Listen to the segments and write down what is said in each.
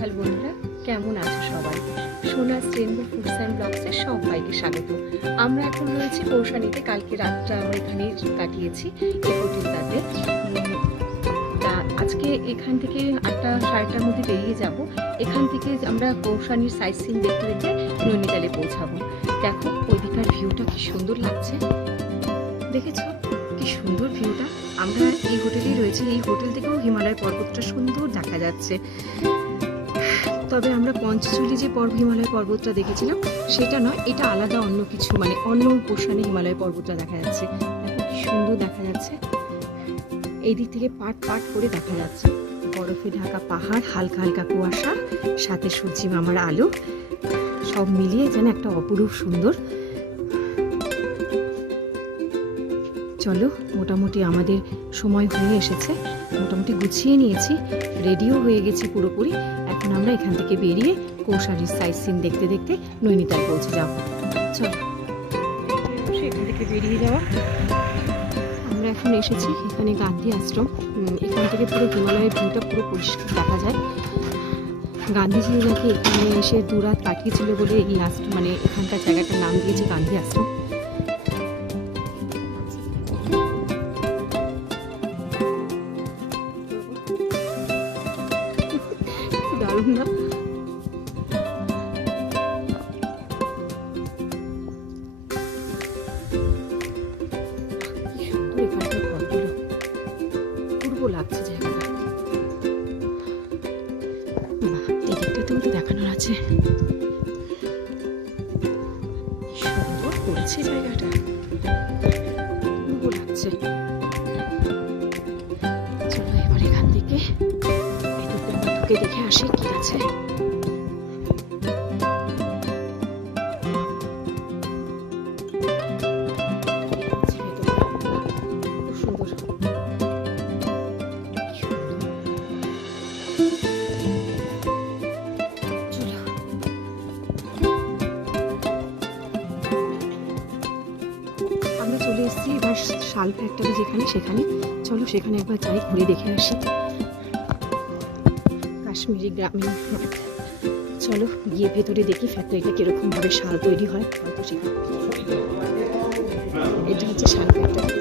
সকাল বন্ধুরা, কেমন আছো সবাই? সোনাস রেনবো ফুডস অ্যান্ড ব্লগসে সবাইকে স্বাগত। আমরা এখন রয়েছি কৌশানীতে। কালকে রাতটা আমরা এখানে কাটিয়েছি এই হোটেলটাতে। তা আজকে এখান থেকে 8টা 8:30টার মধ্যে বেরিয়ে যাব। এখান থেকে আমরা কৌশানীর সাইট সিন দেখতে দেখতে নৈনিতালে পৌঁছাবো। দেখো ওইদিকার ভিউটা কি সুন্দর লাগছে, দেখেছো কি সুন্দর ভিউটা। আমরা এই হোটেলেই রয়েছি, এই হোটেল থেকেও হিমালয় পর্বতটা সুন্দর দেখা যাচ্ছে। তবে আমরা পঞ্চচুলি যে হিমালয় পর্বতটা দেখেছিলাম সেটা নয়, এটা আলাদা অন্য কিছু, মানে অন্য পোর্শনে হিমালয় পর্বতটা দেখা যাচ্ছে। দেখো কি সুন্দর দেখা যাচ্ছে, এই দিক থেকে পাট পাট করে দেখা যাচ্ছে। বরফে ঢাকা পাহাড়, হালকা হালকা কুয়াশা, সাথে সূর্যি মামার আলো, সব মিলিয়ে যেন একটা অপরূপ সুন্দর। চলো, মোটামুটি আমাদের সময় হয়ে এসেছে, মোটামুটি গুছিয়ে নিয়েছি, রেডিও হয়ে গেছি পুরোপুরি। এখন আমরা এখান থেকে বেরিয়ে কৌশানীর সাইট সিন দেখতে দেখতে নৈনিতাল পৌঁছে যাব। চলো এখান থেকে বেরিয়ে যাওয়া। আমরা এখন এসেছি এখানে গান্ধী আশ্রম। এখান থেকে পুরো হিমালয়ের ভিউটা পুরো পরিষ্কার দেখা যায়। গান্ধীজি নাকি এখানে এসে দুরাত কাটিয়েছিল বলে এই আশ্রম, মানে এখানকার জায়গাটার নাম দিয়েছে গান্ধী আশ্রম। দারুণ না? এখানকার ঘরগুলো পূর্ব লাগছে জায়গাটা। এদিকটাতেও তো দেখানোর আছে, সুন্দর করেছে জায়গাটা, পূর্ব লাগছে। চলো এবার এখান থেকে ঢুকে দেখে আসি কি আছে। আমরা চলে এসেছি এবার শাল ফ্যাক্টরি যেখানে, সেখানে চলো সেখানে একবার যাই, ঘুরে দেখে আসি। কাশ্মীরি গ্রামীণ, চলো গিয়ে ভেতরে দেখি ফ্যাক্টরিটা কিরকম ভাবে শাল তৈরি হয়। হয়তো সেখানে এটা হচ্ছে শাল ফ্যাক্টরি।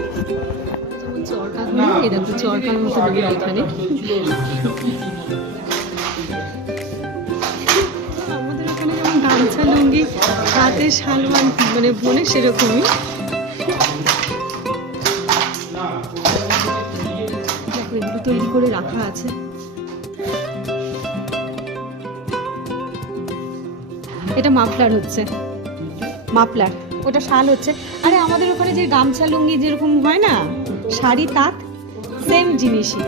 যেমন চরকা হয়, এরকম চরকার মতো হবে এখানে। আমাদের ওখানে যেমন গামছা লুঙ্গি হাতে শাল মানে বোনে, সেরকমই। দেখো এগুলো তৈরি করে রাখা আছে। এটা মাফলার হচ্ছে, মাফলার, ওটা শাল হচ্ছে। আরে আমাদের ওখানে যে গামছা লুঙ্গি যেরকম হয় না, শাড়ি তাঁত, সেম জিনিসই।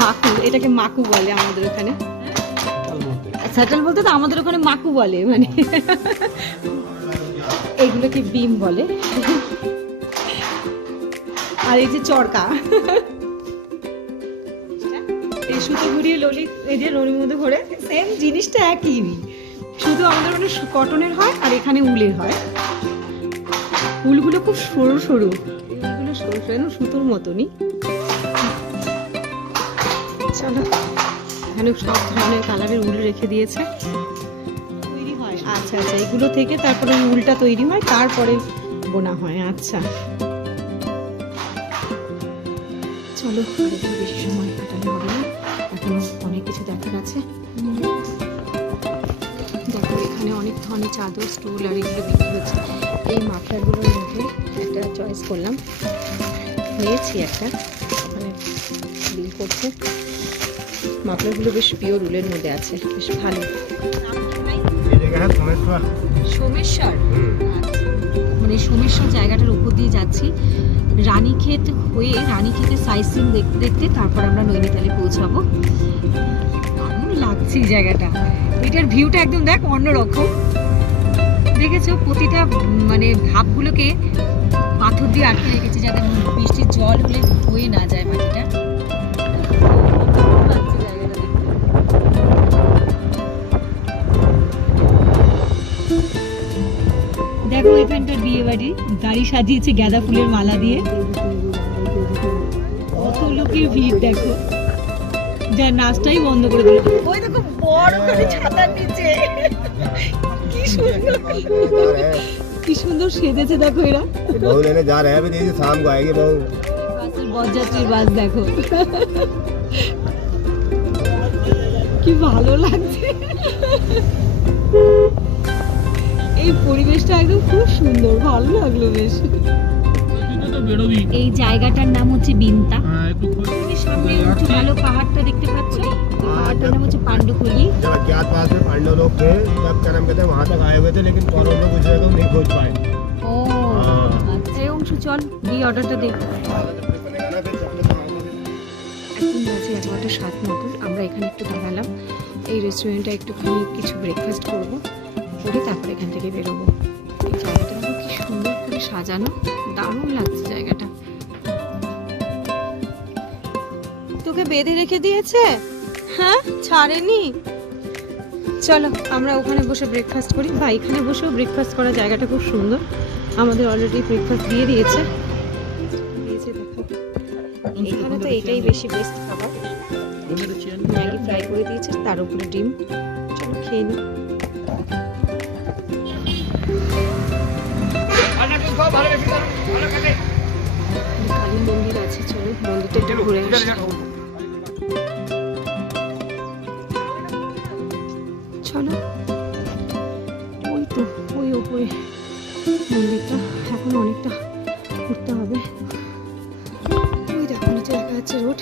মাকু, এটাকে মাকু বলে আমাদের ওখানে। স্যাটেল বলতে তো আমাদের ওখানে মাকু বলে, মানে এগুলোকে বিম বলে। আর এই যে চরকা, এই সুতো ঘুরিয়ে ললি, এই যে ললির মধ্যে ঘোরে, সেম জিনিসটা একই, শুধু আমাদের ওখানে কটনের হয় আর এখানে উলের হয়। উলগুলো খুব সরু সরু, উলগুলো সরু সরু সুতোর মতনই। চলো, এখানে সব ধরনের কালারের উল রেখে দিয়েছে, তৈরি হয়। আচ্ছা আচ্ছা, এগুলো থেকে তারপরে উলটা তৈরি হয়, তারপরে বোনা হয়। আচ্ছা চলো, একটু বেশি সময় কাটালে হবে না, এখনো অনেক কিছু দেখার আছে। দেখো এখানে অনেক ধরনের চাদর, স্টুল আর এগুলো বিক্রি হচ্ছে। এই মাফলারগুলোর মধ্যে একটা চয়েস করলাম, নিয়েছি একটা, ওখানে বিল করছে। মাফলারগুলো বেশ পিওর উলের মধ্যে আছে, বেশ ভালো। সোমেশ্বর, মানে সোমেশ্বর জায়গাটার উপর দিয়ে যাচ্ছি। রানীক্ষেত হয়ে রানীক্ষেতের সাইট সিন দেখতে দেখতে তারপর আমরা নৈনিতালে পৌঁছাবো। দারুণ লাগছে এই জায়গাটা, এটার ভিউটা একদম দেখ অন্যরকম। দেখেছো প্রতিটা মানে ধাপগুলোকে পাথর দিয়ে আটকে রেখেছে, যাতে বৃষ্টির জল হলে বয়ে না যায় মাটিটা। দেখো এখানটা বিয়ে বাড়ি, গাড়ি সাজিয়েছে গাঁদা ফুলের মালা দিয়ে, কত লোকের ভিড় দেখো, যা নাচটাই বন্ধ করে দিল। ওই দেখো বড় করে ছাতার নিচে কি সুন্দর, কি সুন্দর সেজেছে দেখো এরা। बहू लेने जा रहे हैं अभी, देखिए शाम को आएगी बहू। বাসের বরযাত্রীর বাস দেখো, কি ভালো লাগছে। এই পরিবেশটা একদম খুব সুন্দর, ভালো লাগলো বেশ। এই জায়গাটার নাম হচ্ছে বিনতা। তুমি সামনে উঁচু ভালো পাহাড়টা দেখতে পাচ্ছ, পাহাড়টার নাম হচ্ছে পাণ্ডুকুলি। जब अज्ञातवास में पांडव लोग थे तब क्या नाम कहते हैं वहाँ तक आए हुए थे, लेकिन कौरव लोग उस जगह को नहीं खोज पाए। ও আচ্ছা, এই অংশ চল দিয়ে অর্ডারটা দে। এখন বাজে 11:07 মতো। আমরা এখানে একটু দাঁড়ালাম, এই রেস্টুরেন্টে একটুখানি কিছু ব্রেকফাস্ট করবো, করে তারপর এখান থেকে বেরোবো। এই জায়গাটা দেখো কি সুন্দর করে সাজানো, দারুণ লাগছে জায়গাটা। তোকে বেঁধে রেখে দিয়েছে? হ্যাঁ, ছাড়েনি। চলো আমরা ওখানে বসে ব্রেকফাস্ট করি, বা এখানে বসেও ব্রেকফাস্ট করা, জায়গাটা খুব সুন্দর। আমাদের অলরেডি ব্রেকফাস্ট দিয়ে দিয়েছে। দেখো এখানে তো এটাই বেশি বেস্ট খাবার। ম্যাগি ফ্রাই করে দিয়েছে, তার উপরে ডিম। চলো খেয়ে নিই। কালী মন্দির আছে, চলো মন্দিরটা একটু ঘুরে আসি। চলো, ওই তো ওই উপরে মন্দিরটা, এখন অনেকটা ঘুরতে হবে। ওই দেখো নিচে দেখা যাচ্ছে রোড।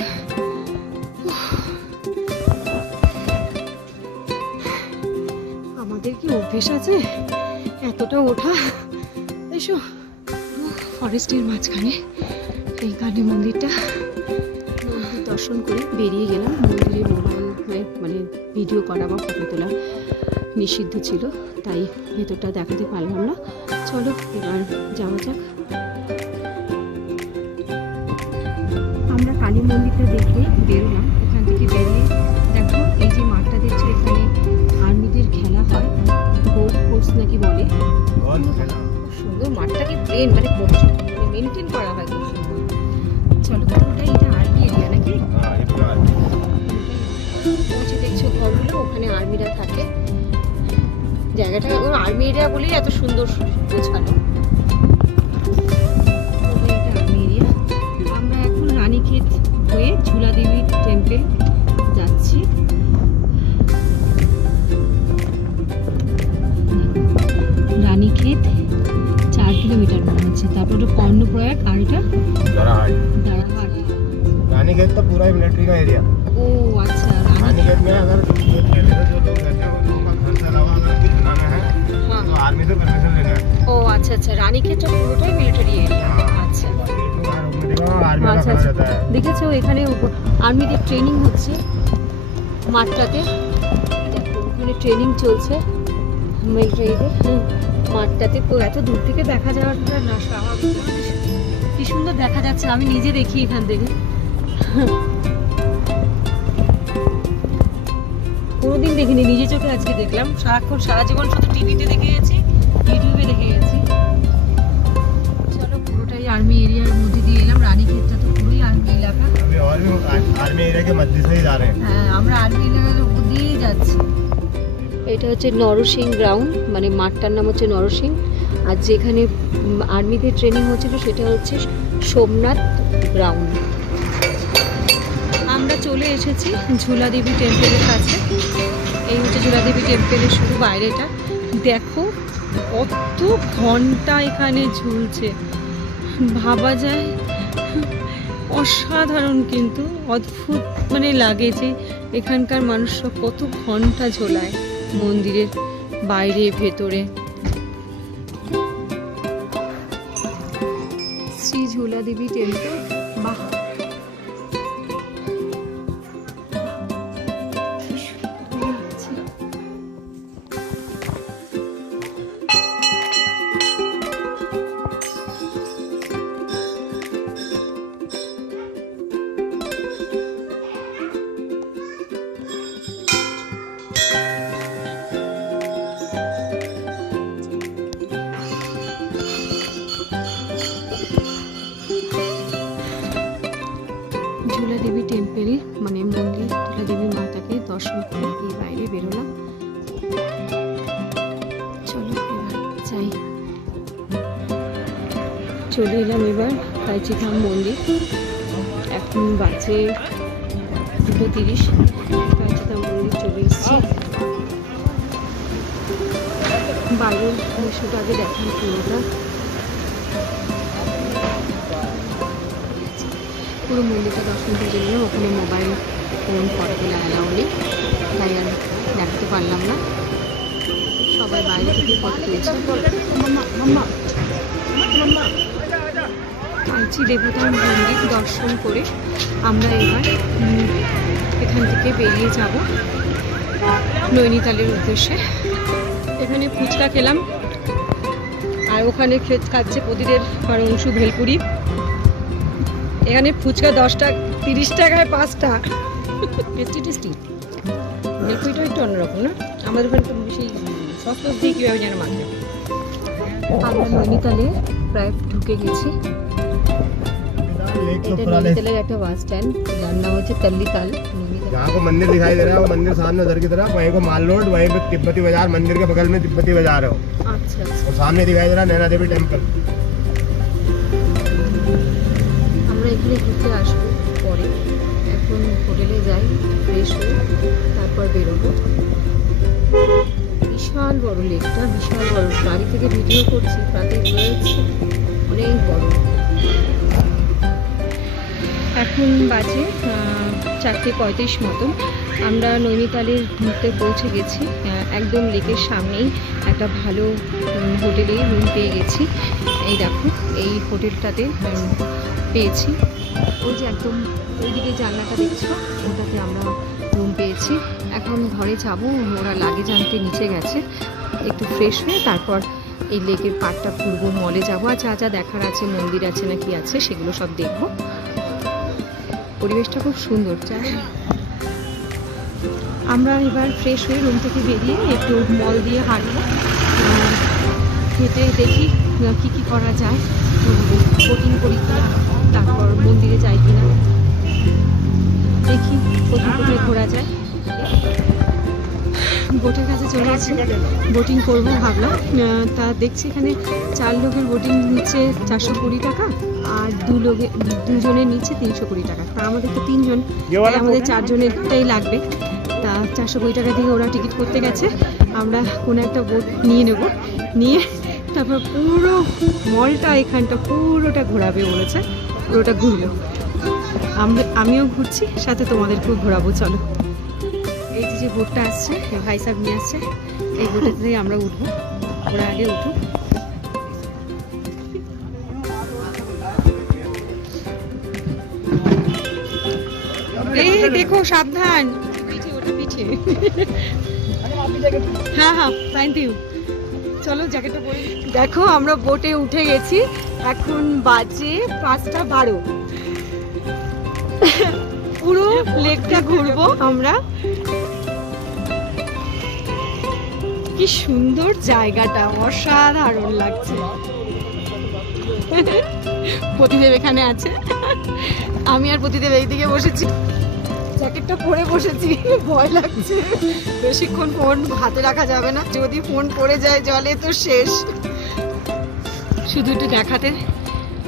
আমাদের কি অভ্যেস আছে এতটা ওঠা? এসো, ফরেস্টের মাঝখানে এই কালী মন্দিরটা। মন্দির দর্শন করে বেরিয়ে গেলাম। মন্দিরে মোবাইল মানে ভিডিও করা বা ফটো তোলা নিষিদ্ধ ছিল, তাই ভেতরটা দেখাতে পারলাম না। চলো এবার যাওয়া যাক। আমরা কালী মন্দিরটা দেখে বেরোলাম। ওখান থেকে বেরিয়ে দেখো এই যে মাঠটা দেখছো, এখানে আর্মিদের খেলা হয়, গোল্ড কোর্স নাকি বলে। সুন্দর মাঠটা, কি প্লেন মানে মেনটেন করা হয় খুব সুন্দর। চলো, পুরোটাই এটা আর্মি এরিয়া নাকি? পৌঁছে দেখছো ঘরগুলো, ওখানে আর্মিরা থাকে। জায়গাটা আর্মি এরিয়া বলেই এত সুন্দর গোছানো। এটা আর্মি এরিয়া। আমরা এখন রানীক্ষেত হয়ে ঝুলাদেবী টেম্পল যাচ্ছি। রানীক্ষেত 4 কিলোমিটার মনে হচ্ছে, তারপর ওটা কর্ণপ্রয়াগ, আর এটা दाराहाट। रानीखेत तो पूरा ही मिलिट्री का एरिया। ओ अच्छा, रानीखेत में अगर जो पहले से जो लोग रहते हैं उन लोगों का घर से अलावा अगर कुछ बनाना है हाँ। तो आर्मी से परमिशन लेना है। ও আচ্ছা আচ্ছা, রানীক্ষেতটা পুরোটাই মিলিটারি এরিয়া। আচ্ছা आर्मी का আচ্ছা खड़ा আচ্ছা, रहता है। দেখেছো এখানে আর্মিদের ট্রেনিং হচ্ছে মাঠটাতে। দেখো ওখানে ট্রেনিং চলছে মিলিটারিতে মাঠটাতে। তো এত দূর থেকে দেখা যাওয়াটা না স্বাভাবিক। কি সুন্দর দেখা যাচ্ছে, আমি নিজে দেখি এখান থেকে। কোনোদিন দেখিনি, নিজে চোখে আজকে দেখলাম। সারাক্ষণ সারা জীবন শুধু টিভিতে দেখে গেছি, ইউটিউবে দেখে গেছি। চলো, পুরোটাই আর্মি এরিয়ার মধ্যে দিয়ে এলাম। রানীক্ষেতটা তো পুরোই আর্মি এলাকা। अभी और भी आर्मी एरिया के मध्य से ही जा रहे हैं। হ্যাঁ, আমরা আর্মি এলাকার উপর দিয়েই যাচ্ছি। এটা হচ্ছে নরসিং গ্রাউন্ড, মানে মাঠটার নাম হচ্ছে নরসিং। আর যেখানে আর্মিদের ট্রেনিং হচ্ছিল সেটা হচ্ছে সোমনাথ গ্রাউন্ড। আমরা চলে এসেছি ঝুলাদেবী টেম্পলের কাছে। এই হচ্ছে ঝুলাদেবী টেম্পলের শুধু বাইরেটা। দেখো কত ঘন্টা এখানে ঝুলছে, ভাবা যায়। অসাধারণ, কিন্তু অদ্ভুত মানে লাগে যে এখানকার মানুষরা কত ঘন্টা ঝোলায় মন্দিরের বাইরে ভেতরে। শ্রী ঝুলাদেবী টেম্পল, বাহ কি সুন্দর লাগছে। চাই। চলে এলাম এবার কাইচিধাম মন্দির। এখন বাজে 2:30। কাইচিধাম মন্দির চলে এসেছি। বাইরের দৃশ্যটা আগে দেখান পুরোটা। পুরো মন্দিরটা দর্শন করে জন্য ওখানে মোবাইল ফোন ফটো তোলা অ্যালাউ নেই, তাই আর দেখাতে পারলাম না। সবাই বাইরে থেকে ফটো তুলছে। কাঞ্চি দেবতার মন্দির দর্শন করে আমরা এবার এখান থেকে বেরিয়ে যাব নৈনিতালের উদ্দেশ্যে। এখানে ফুচকা খেলাম, আর ওখানে খাচ্ছে প্রদীপের আর অংশু ভেলপুরি। এখানে ফুচকা 30 টাকায় 5টা। Tasty tasty. ভেলপুরিটা একটু অন্যরকম না, আমাদের ওখানে তো বেশি সস দিয়ে কীভাবে যেন মাখে। আমরা নৈনিতালে প্রায় ঢুকে গেছি। এটা नैनीताल একটা বাস স্ট্যান্ড, যার নাম হচ্ছে तल्लीताल। जहाँ को मंदिर दिखाई दे रहा है वो मंदिर सामने उधर की तरफ, वहीं को माल रोड, वहीं पे तिब्बती बाजार, मंदिर के बगल में तिब्बती बाजार है। আচ্ছা আচ্ছা। और सामने दिखाई दे रहा है नैना देवी टेम्पल। আমরা এখানে ঘুরতে আসবো পরে। এখন হোটেলে যাই, ফ্রেশ হই, তারপর বেরোবো। বিশাল বড় লেকটা, বিশাল বড়। গাড়ি থেকে ভিডিও করছি, তাতে রয়েছে অনেক বড়। এখন বাজে 4:35 মতন। আমরা নৈনিতালের ঘুরতে পৌঁছে গেছি। একদম লেকের সামনেই একটা ভালো হোটেলে রুম পেয়ে গেছি। এই দেখো, এই হোটেলটাতে পেয়েছি। ওই যে একদম ওইদিকে জানলাটা দেখছো, ওটাতে আমরা রুম পেয়েছি। এখন ঘরে যাব, ওরা লাগেজ আনতে নিচে গেছে। একটু ফ্রেশ হয়ে তারপর এই লেকের পাড়টা ঘুরবো, মলে যাবো, আর যা যা দেখার আছে, মন্দির আছে না কি আছে সেগুলো সব দেখবো। পরিবেশটা খুব সুন্দর। আমরা এবার ফ্রেশ হয়ে রুম থেকে বেরিয়ে একটু মল দিয়ে হাঁটবো, হেঁটে দেখি কী কী করা যায়, বোটিং করি কিনা, তারপর মন্দিরে যাই কিনা, দেখি কোথায় কোথায় ঘোরা যায়। বোটের কাছে চলে আসছি, বোটিং করবো ভাবলাম। তা দেখছি এখানে 4 লোকের বোটিং নিচ্ছে 420 টাকা, আর দুজনের নিচ্ছে 320 টাকা। তা আমাদের তো 3 জন, তাই আমাদের 4 জনেরটাই লাগবে। তা 420 টাকা দিয়ে ওরা টিকিট করতে গেছে। আমরা কোনো একটা বোট নিয়ে নেব, নিয়ে তারপর পুরো মলটা এখানটা পুরোটা ঘোরাবে বলেছে, পুরোটা ঘুরবো। আমিও ঘুরছি, সাথে তোমাদেরকেও ঘোরাবো। চলো, এই যে বোটটা আসছে, ভাই সাহেব নিয়ে আসছে, এই বোটেতেই আমরা উঠবো। ওরা আগে উঠুক। এই দেখো, সাবধান, পিঠে ওটা পিঠে। হ্যাঁ হ্যাঁ, থ্যাংক ইউ। চলো, জ্যাকেটটা পরে। দেখো, আমরা বোটে উঠে গেছি। এখন বাজে 5:12। পুরো লেকটা ঘুরবো আমরা। কি সুন্দর জায়গাটা, অসাধারণ লাগছে। প্রতিদেব এখানে আছে, আমি আর প্রতিদেব এইদিকে বসেছি, জ্যাকেটটা পরে বসেছি। ভয় লাগছে, বেশিক্ষণ ফোন হাতে রাখা যাবে না, যদি ফোন পড়ে যায় জলে তো শেষ। শুধু একটু দেখাতে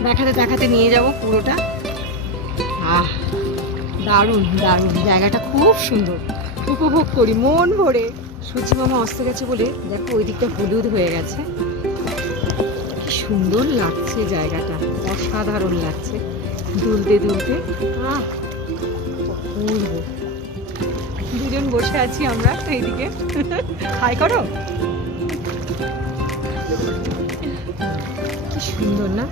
দেখাতে দেখাতে নিয়ে যাব পুরোটা। আহ, দারুণ দারুণ, জায়গাটা খুব সুন্দর, উপভোগ করি মন ভরে। সূর্য মামা অস্ত গেছে বলে দেখো ওই দিকটা হলুদ হয়ে গেছে। কি সুন্দর লাগছে জায়গাটা, অসাধারণ লাগছে, দুলতে দুলতে। অপূর্ব। দুজন বসে আছি আমরা এইদিকে। হাই করো। কি সুন্দর না?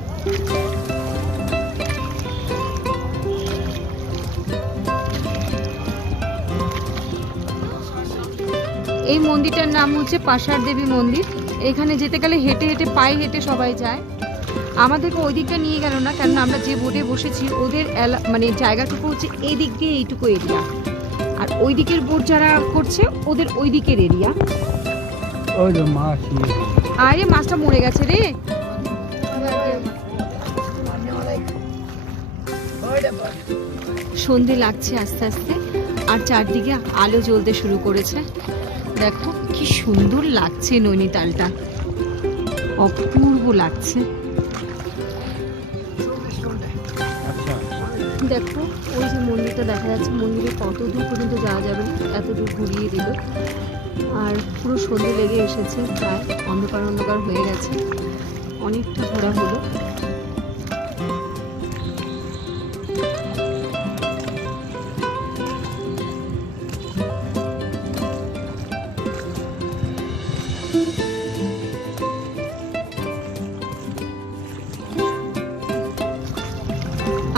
এই মন্দিরটার নাম হচ্ছে পাশার দেবী মন্দির। এখানে যেতে গেলে হেঁটে হেঁটে, পায়ে হেঁটে সবাই যায়। আমাদেরকে ওই দিকটা নিয়ে গেল না, কারণ আমরা যে বোটে বসেছি ওদের মানে জায়গাটুকু হচ্ছে এই দিক দিয়ে এইটুকু এরিয়া, আর ওই দিকের বোট যারা করছে ওদের ওই দিকের এরিয়া। আরে মাছটা মরে গেছে রে। সন্ধে লাগছে আস্তে আস্তে, আর চারদিকে আলো জ্বলতে শুরু করেছে। দেখো কি সুন্দর লাগছে নৈনিতালটা। অপূর্ব লাগছে। দেখো ওই যে মন্দিরটা দেখা যাচ্ছে, মন্দিরে কত দূর পর্যন্ত যাওয়া যাবে, এত দূর ঘুরিয়ে দিল। আর পুরো সন্ধে লেগে এসেছে, প্রায় অন্ধকার অন্ধকার হয়ে গেছে, অনেকটা ঘোরা হলো।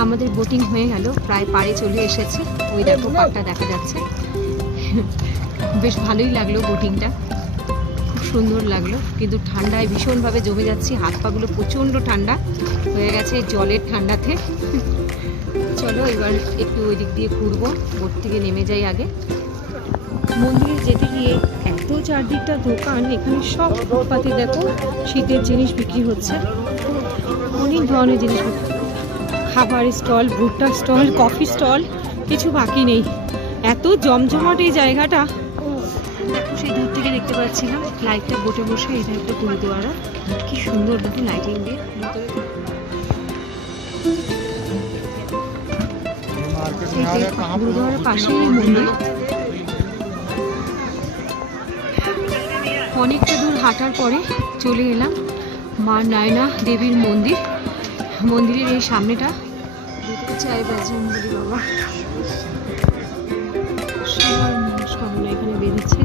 আমাদের বোটিং হয়ে গেল, প্রায় পাড়ে চলে এসেছে। ওই দেখো পাড়টা দেখা যাচ্ছে। বেশ ভালোই লাগলো বোটিংটা, খুব সুন্দর লাগলো, কিন্তু ঠান্ডায় ভীষণভাবে জমে যাচ্ছি, হাত পাগুলো প্রচণ্ড ঠান্ডা হয়ে গেছে জলের ঠান্ডাতে। চলো এবার একটু ওই দিক দিয়ে ঘুরবো, বোট থেকে নেমে যাই আগে। মন্দিরে যেতে গিয়ে এত চারদিকটা দোকান, এখানে সব ফুটপাতে দেখো শীতের জিনিস বিক্রি হচ্ছে, অনেক ধরনের জিনিস, খাবার স্টল, ভুট্টা স্টল, কফি স্টল, কিছু বাকি নেই। এত জমজমাট এই জায়গাটা, দেখো সেই দূর থেকে দেখতে পাচ্ছিলাম লাইটটা বোটে বসে, এটা একটা গুরুদুয়ারা, কি সুন্দর দেখো লাইটিং দিয়ে। গুরুদুয়ারার পাশেই এই মন্দির। অনেকটা দূর হাঁটার পরে চলে এলাম মা নয়না দেবীর মন্দির। মন্দিরের এই সামনেটা চাই বাজরঙ্গবলী বাবা, সবার মনস্কামনা এখানে বেঁধেছে।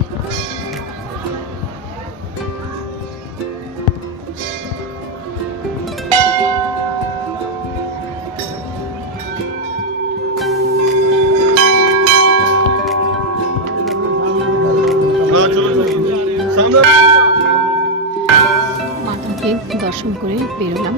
মাতাকে দর্শন করে বেরোলাম।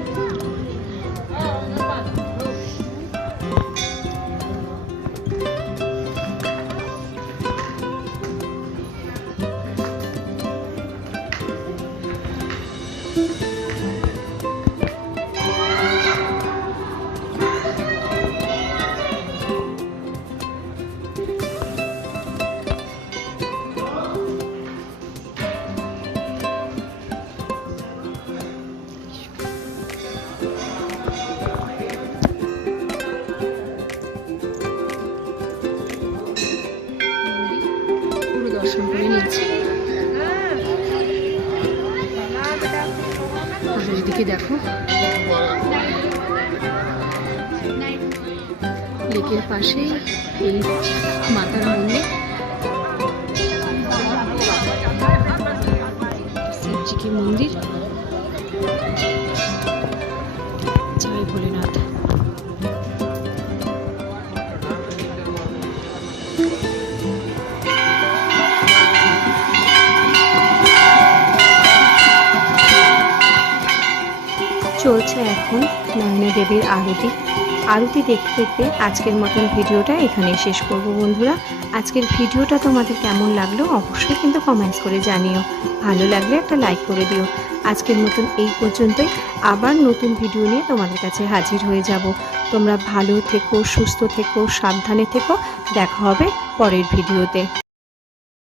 দর্শন করে নিয়েছি। এদিকে দেখো লেকের পাশে এই মাতার মন্দির, শিবজি মন্দির। জয় ভোলেনাথ। চলছে এখন নয়না দেবীর আরতি। আরতি দেখতে দেখতে আজকের মতন ভিডিওটা এখানেই শেষ করব বন্ধুরা। আজকের ভিডিওটা তোমাদের কেমন লাগলো অবশ্যই কিন্তু কমেন্টস করে জানিও, ভালো লাগলে একটা লাইক করে দিও। আজকের মতন এই পর্যন্তই, আবার নতুন ভিডিও নিয়ে তোমাদের কাছে হাজির হয়ে যাব। তোমরা ভালো থেকো, সুস্থ থেকো, সাবধানে থেকো, দেখা হবে পরের ভিডিওতে।